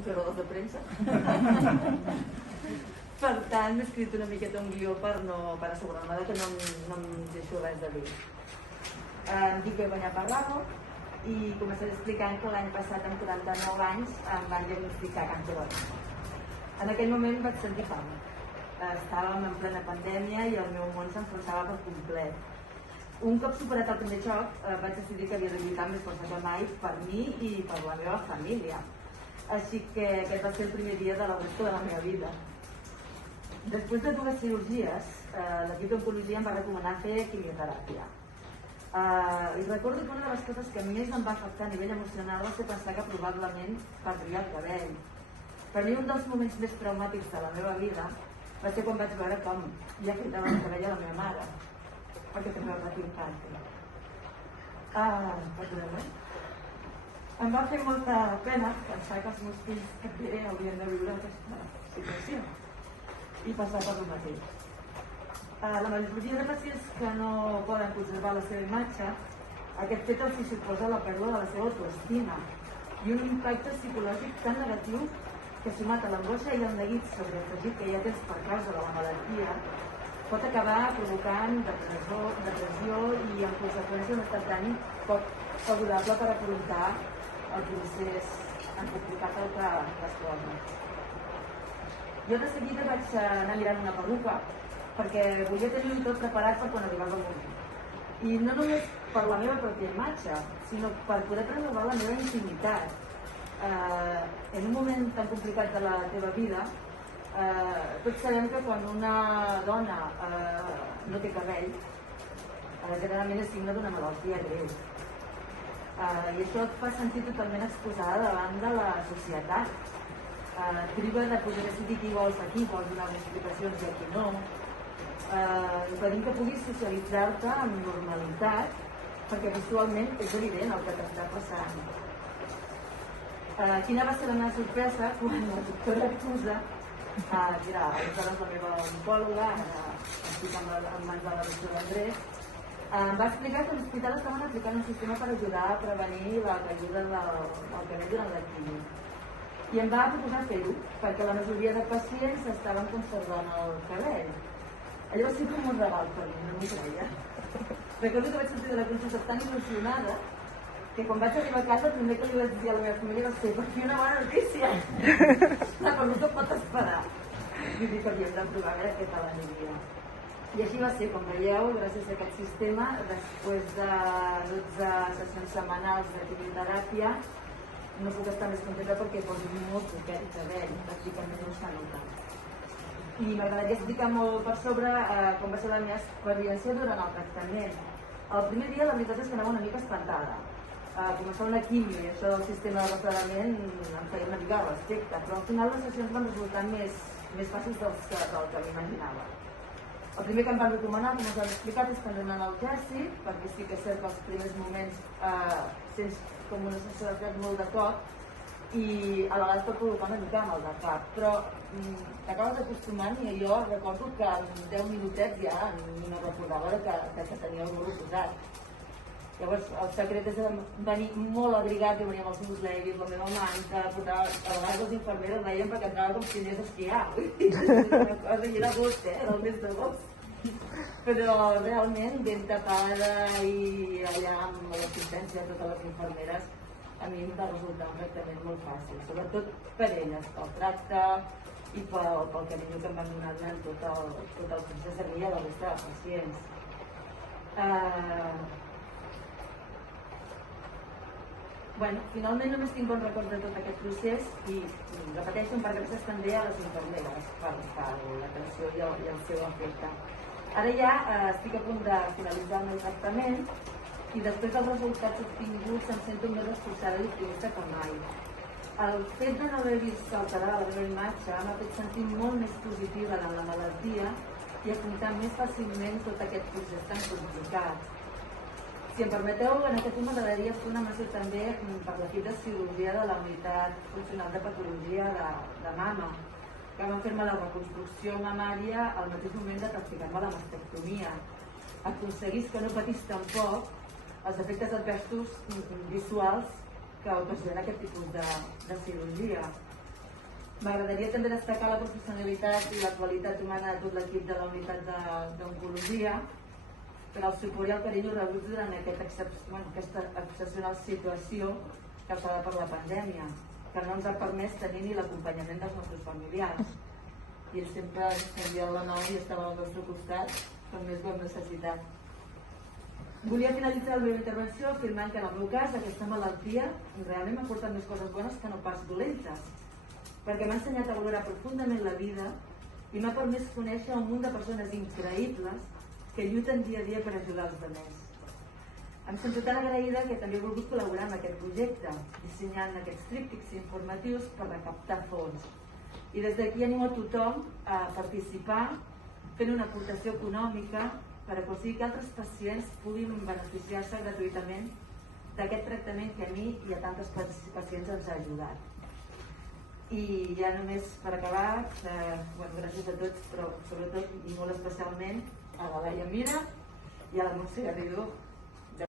un fer-ho de premsa. Per tant, m'he escrit una miqueta un guió per assegurar-me que no em deixo res de dir. Em dic Begoña Parrado i començaré explicant que l'any passat, amb 49 anys, em van diagnosticar càncer d'os. En aquell moment vaig sentir fam. Estàvem en plena pandèmia i el meu món s'enfonsava per complet. Un cop superat el primer xoc, vaig decidir que havia de lluitar més força que mai per mi i per la meva família. Així que aquest va ser el primer dia de la resta de la meva vida. Després de 2 cirurgies, l'equip d'oncologia em va recomanar fer quimioteràpia. I recordo que una de les coses que més em va afectar a nivell emocional va ser pensar que probablement perdria el cabell. Per mi un dels moments més traumàtics de la meva vida va ser quan vaig veure com ja afectava el cabell a la meva mare, perquè també va patir un càncer. Perdoneu. Em va fer molta pena pensar que els meus fills també haurien de viure aquesta situació i passar per el mateix. La majoria de pacients que no poden conservar la seva imatge, aquest fet els suposa la pèrdua de la seva autoestima i un impacte psicològic tan negatiu que, sumat a l'angoixa i el neguit sobreafegit que ja tens per causa de la malaltia, pot acabar provocant depressió i, en conseqüència, un estat d'ànim poc favorable per afrontar el procés tan complicat el que es troba. Jo de seguida vaig anar mirant una perruca perquè volia tenir-ho tot preparat per quan arribava el moment. I no només per la meva pròpia imatge, sinó per poder preservar la meva intimitat. En un moment tan complicat de la teva vida, tots sabem que quan una dona no té cabell, generalment és signe d'una malaltia greu. I això et fa sentir totalment exposada davant de la societat. Priva de poder decidir qui vols donar les explicacions i a qui no, impedint que puguis socialitzar-te amb normalitat, perquè visualment és evident el que t'està passant. Quina va ser la meva sorpresa quan la doctora Cusa, que era aleshores la meva oncòloga, ara estic en mans de la doctora Andrés, em va explicar que a l'hospital estaven aplicant un sistema per ajudar a prevenir la caiguda del cabell durant la quimio. I em va proposar fer-ho, perquè la majoria de pacients estaven conservant el cabell. Allò va ser com un regal per mi, no m'ho creia. Recordo que vaig sortir de la consulta tan il·lusionada que quan vaig arribar a casa el primer que li vaig dir a la meva família va ser: per fi una bona notícia! La consulta pot esperar. Vull dir que havíem de provar a veure què tal aniria. I així va ser, com veieu, gràcies a aquest sistema, després de 12 sessions setmanals de quimioteràpia, no puc estar més contenta perquè poso molt poquet cabell, pràcticament no s'ha notat. I m'agradaria explicar molt per sobre com va ser la meva experiència durant el tractament. El primer dia la veritat és que anava una mica espantada. Començar una quimio i això del sistema de refredament em feia una mica de respecte, però al final les sessions van resultar més fàcils del que m'imaginava. El primer que em van recomanar, com us han explicat, és que ens donen l'exèrcit, perquè sí que és cert que els primers moments sents com una sensació de fred molt de cop i a vegades pot provocar una mica mal de cap, però t'acabes acostumant i jo recordo que en 10 minutets ja no recordava que tenia el gorro posat. Llavors el secret és venir molt abrigat, jo venia amb els meus leggings, la meva manta, a vegades les infermeres deien perquè entrava com si anés a esquiar. I era agost, era el mes d'agost. Però realment ben tapada i allà amb l'assistència de totes les infermeres a mi em va resultar un tractament molt fàcil, sobretot per elles, pel tracte i pel carinyo que em van donar durant tot el procés de mi i a la resta de pacients. Finalment només tinc bon record de tot aquest procés i repeteixo un par de gràcies també a les infermeres per l'atenció i el seu efecte. Ara ja estic a punt de finalitzar el meu tractament i després dels resultats obtinguts em sento més reforçada i optimista que mai. El fet de no haver vist alterar la meva imatge m'ha fet sentir molt més positiva en la malaltia i afrontar més fàcilment tot aquest procés tan complicat. Si em permeteu, en aquest punt m'agradaria fer una menció també per l'equip de cirurgia de la unitat funcional de patologia de mama, que van fer-me la reconstrucció mamària al mateix moment de practicar-me la mastectomia. Aconseguís que no patís tampoc els efectes adversos visuals que ocasiona aquest tipus de cirurgia. M'agradaria també destacar la professionalitat i la qualitat humana de tot l'equip de la unitat d'oncologia per al suport i el carinyo rebuts durant aquesta excepcional situació causada per la pandèmia, que no ens ha permès tenir ni l'acompanyament dels nostres familiars. I ells sempre ens envien la mà i estaven al nostre costat quan més ho hem necessitat. Volia finalitzar la meva intervenció afirmant que en el meu cas aquesta malaltia realment m'ha portat més coses bones que no pas dolentes, perquè m'ha ensenyat a valorar profundament la vida i m'ha permès conèixer un munt de persones increïbles que lluiten dia a dia per ajudar els altres. Em sento tan agraïda que també he volgut col·laborar en aquest projecte, dissenyant aquests tríptics informatius per recaptar fons. I des d'aquí animo a tothom a participar fent una aportació econòmica per aconseguir que altres pacients puguin beneficiar-se gratuïtament d'aquest tractament que a mi i a tantes pacients ens ha ajudat. I ja només per acabar, gràcies a tots, però sobretot i molt especialment a la Laia Mira i a la Montse Garrido,